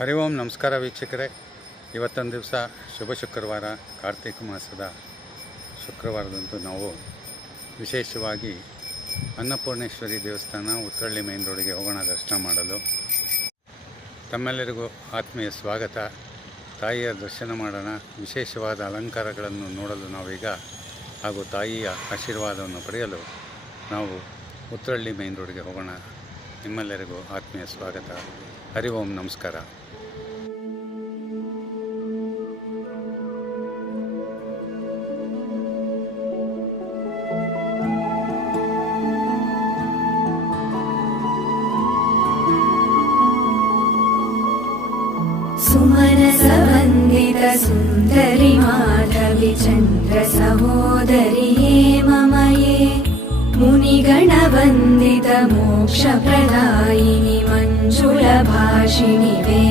ಹರಿ ಓಂ ನಮಸ್ಕಾರ ವೀಕ್ಷಕರೇ. ಇವತ್ತೊಂದು ದಿವಸ ಶುಭ ಶುಕ್ರವಾರ, ಕಾರ್ತಿಕ ಮಾಸದ ಶುಕ್ರವಾರದಂತೂ ನಾವು ವಿಶೇಷವಾಗಿ ಅನ್ನಪೂರ್ಣೇಶ್ವರಿ ದೇವಸ್ಥಾನ ಉತ್ತರಳ್ಳಿ ಮೇನ್ ರೋಡಿಗೆ ಹೋಗೋಣ, ದರ್ಶನ ಮಾಡಲು. ತಮ್ಮೆಲ್ಲರಿಗೂ ಆತ್ಮೀಯ ಸ್ವಾಗತ. ತಾಯಿಯ ದರ್ಶನ ಮಾಡೋಣ, ವಿಶೇಷವಾದ ಅಲಂಕಾರಗಳನ್ನು ನೋಡಲು ನಾವೀಗ ಹಾಗೂ ತಾಯಿಯ ಆಶೀರ್ವಾದವನ್ನು ಪಡೆಯಲು ನಾವು ಉತ್ತರಳ್ಳಿ ಮೇನ್ ರೋಡಿಗೆ ಹೋಗೋಣ. ನಿಮ್ಮೆಲ್ಲರಿಗೂ ಆತ್ಮೀಯ ಸ್ವಾಗತ. ಹರಿ ಓಂ ನಮಸ್ಕಾರ. सुन्दरि माधवि चन्द्र सहोदरि हेममये मुनिगणवन्दित मोक्षप्रदायिनि मञ्जुलभाषिणि वेदनुते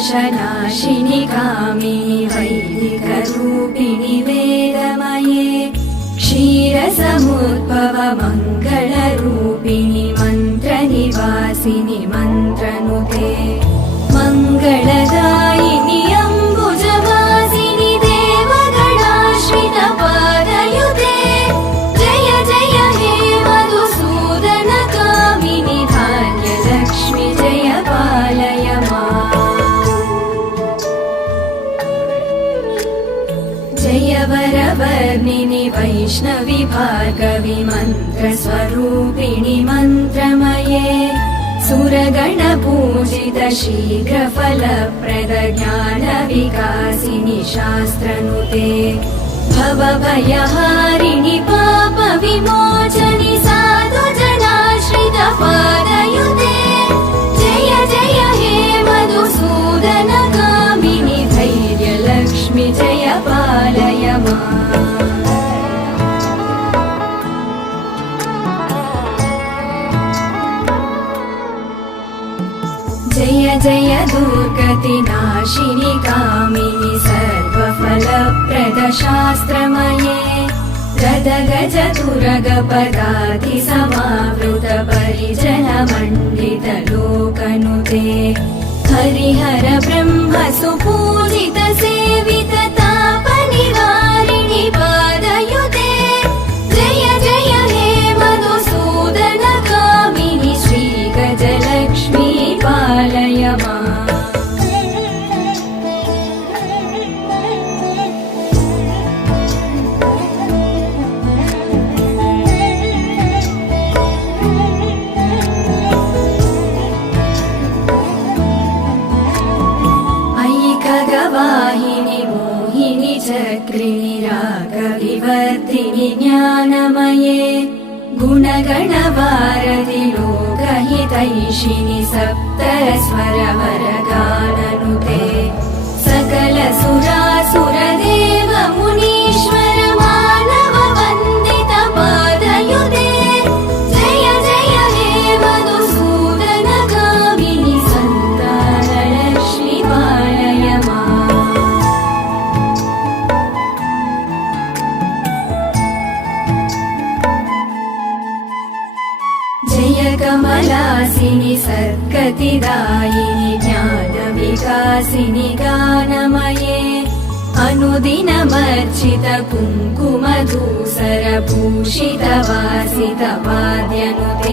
कलिकल्मषनाशिनि कामिनि वैदिकरूपिणि वेदमये क्षीरसमुद्भव मङ्गलरूपिणि मन्त्रनिवासिनि मन्त्रनुते जय वरवर्णिनि वैष्णवि भार्गवि मन्त्रस्वरूपिणि मन्त्रमये। सुरगणपूजित शीघ्रफलप्रद ज्ञानविकासिनि शास्त्रनुते। भवभयहारिणि पापविमोचनि साधु जय जय दुर्गतिनाशिनि कामिनि सर्वफलप्रदशास्त्रमये गदगज तुरगपदाति समावृत परिजनमण्डित लोकनुते हरिहर ब्रह्म ज्ञानमये गुणगणवारधि लोकहितैषिणि सप्तस्वरवरगाननुते कमलासिनि सद्गतिदायिनि ज्ञानविकासिनि गानमये। अनुदिनमर्चित कुङ्कुमधूसर भूषित वासित वाद्यनुते